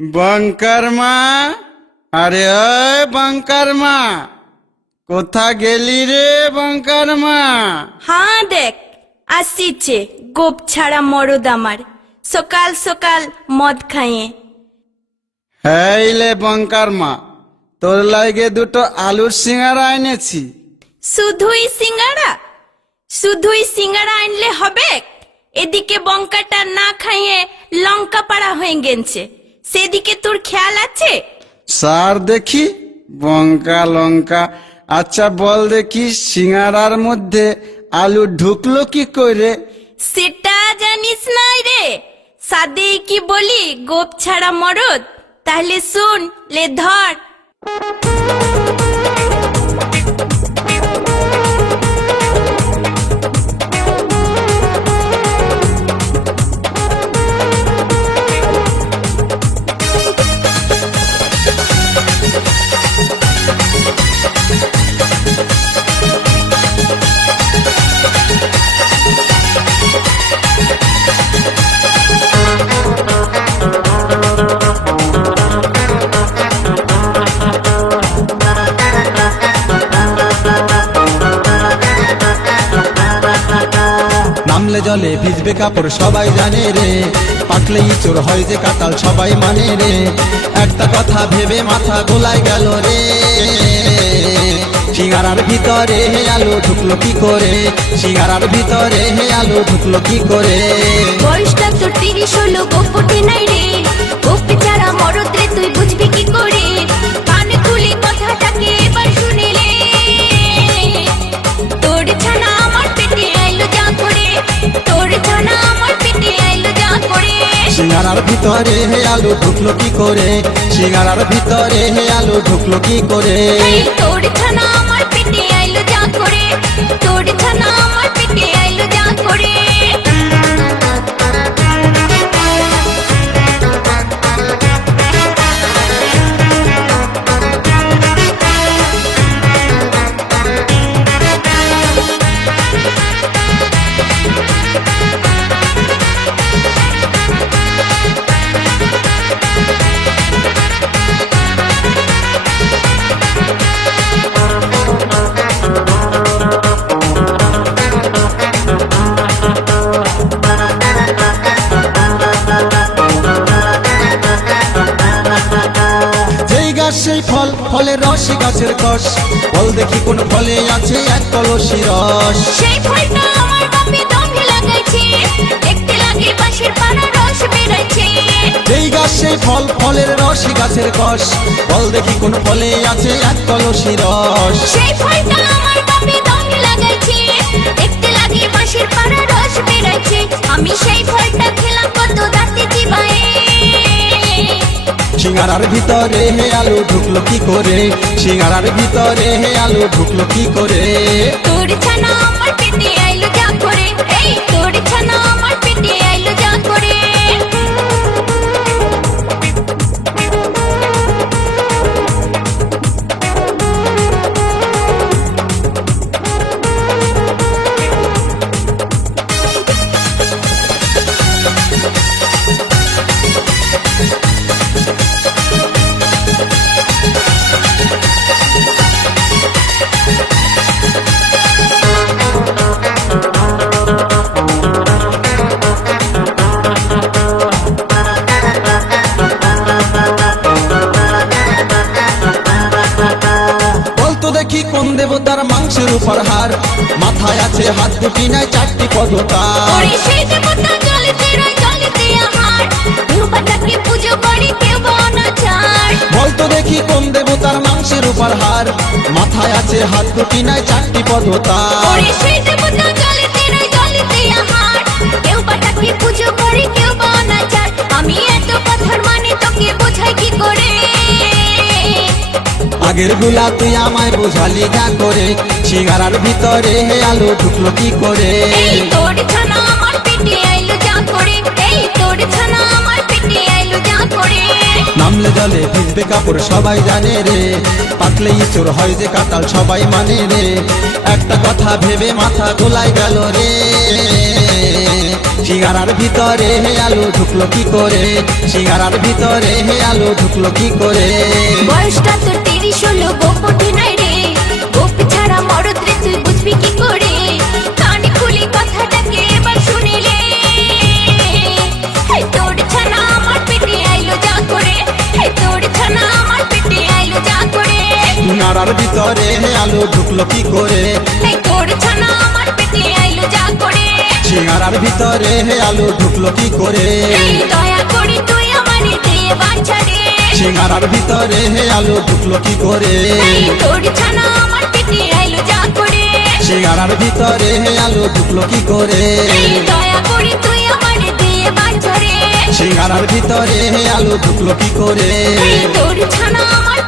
Bunker माँ, अरे ओए बंकर माँ, কোথা গেলি রে বঙ্কার মা? হ্যাঁ দেখ আসিছে গোপ ছাড়া মরদ আমার সকাল সকাল মদ খাইয়ে। হেইলে বঙ্কার মা, তোর লাগে দুটো আলুর সিঙ্গারা এনেছি। শুধুই সিঙ্গারা আনলে হবে? এদিকে বঙ্কাটা না খাইয়ে লঙ্কা পাড়া হয়ে গেছে, সেদিকে তোর খেয়াল আছে? সার দেখি বঙ্কা লঙ্কা। আচ্ছা বল দেখি সিঙ্গারার মধ্যে আলু ঢুকলো কি করে? সেটা জানিস নাই রে? সাদে কি বলি গোপ ছাড়া মরদ? তাহলে শুন লে ধর। নামলে জলে ভিজবে কাপড় সবাই জানে রে, পাকলেই চোর হয় যে কাতাল সবাই মানে রে। একটা কথা ভেবে মাথা গোলায় গেল রে, সিঙ্গারার ভিতরে হে আলু ঢুকলো কি করে? সিঙ্গারার ভিতরে হে আলু ঢুকলো কি করে? বয়সটা তোর 30 হলো, গোপ ওঠে নাই রে। গোপ ছাড়া মরদ রে, তুই বুঝবি কি করে? কানে খুলে কথাটাকে এবার শুনিলে, তোর ছানা আমার পেটে আইলো যা করে, তোর ছানা আমার পেটে আইলো যা করে। সিঙ্গারার ভিতরে হে আলু ঢুকলো কি করে? সিঙ্গারার ভিতরে হে আলু ঢুকলো কি করে? এই তোর ছানা আমার পেটে আইলো যা করে, তোর ছানা আমার পেটে আইলো যা করে। সেই ফল, ফলের রস গাছের কষ, বল দেখি কোন ফলে আছে এক কলসি রস। সেই ফলটা আমার বাপে দমে লাগাইছে, দেখতে লাগে বাঁশের পানা রস বেরাইছে। যেই গাছ সেই ফল, ফলের রস গাছের কষ, বল দেখি কোন ফলে আছে এক কলসি রস। সেই ফলটা আমার বাপে দমে লাগাইছে, দেখতে লাগে বাঁশের পানা রস বেরাইছে। আমি সেই ফলটা খেলাম কত দাঁতে চিবায়ে। সিঙ্গারার ভিতরে হে আলু ঢুকলো কি করে? সিঙ্গারার ভিতরে হে আলু ঢুকলো কি করে? তোর ছানা আমার পেটে আইলো যা করে, এই তোর ছানা আমার পেটে আইলো যা করে। দেখি কোন দেবতার মাংসের উপর হার, মাথায় আছে হাত দুটি নাই চারটি পদতা। ওরে সেই দেবতা জলেতে রয় জলেতে আমার, রূপটাকে পুজো করে কেউ অনাচার। বলতো দেখি কোন দেবতার মাংসের উপর হার, মাথায় আছে হাত দুটি নাই চারটি পদতা। ওরে সেই দেবতা জলেতে রয় জলেতে আমার, রূপটাকে পুজো করে কেউ অনাচার। আমি এত কথার মানে তোকে বোঝাই কি করে? আগের গুলা তুই আমায় বোঝালি যা করে, সিঙ্গারার ভিতরে হে আলু ঢুকলো কি করে? এই তোর ছানা আমার পেটে আইলো যা করে, এই তোর ছানা আমার পেটে আইলো যা করে। নামলে জলে ভিজবে কাপড় সবাই জানে রে, পাকলেই চোর হয় যে কাতাল সবাই মানে রে। একটা কথা ভেবে মাথা গোলায় গেল রে, সিঙ্গারার ভিতরে আলু ঢুকলো কি করে, সিঙ্গারার ভিতরে আলু ঢুকলো কি করে। বয়সটা তো 30 হলো, গোপ ওঠে নাই রে, গোপ ছাড়া মরদ রে তুই বুঝবি কি করে। কানে খুলি কথাটাকে এবার শুনিলে, হে তোর ছানা আমার পেটে আইলো যা করে, হে তোর ছানা আমার পেটে আইলো যা করে। সিঙ্গারার ভিতরে আলু ঢুকলো কি করে, হে তোর ছানা আমার পেটে আইলো যা করে। সিঙ্গারার ভিতরে আলু ঢুকলো কি করে। এই দয়া করে তুই আমারে দে বাছা রে, সিঙ্গারার ভিতরে আলু ঢুকলো কি করে। এই তোর ছানা আমার পেটে আইলো যা করে। সিঙ্গারার ভিতরে আলু ঢুকলো কি করে। এই দয়া করে তুই আমারে দে বাছা রে, সিঙ্গারার ভিতরে আলু ঢুকলো কি করে। এই তোর ছানা আমার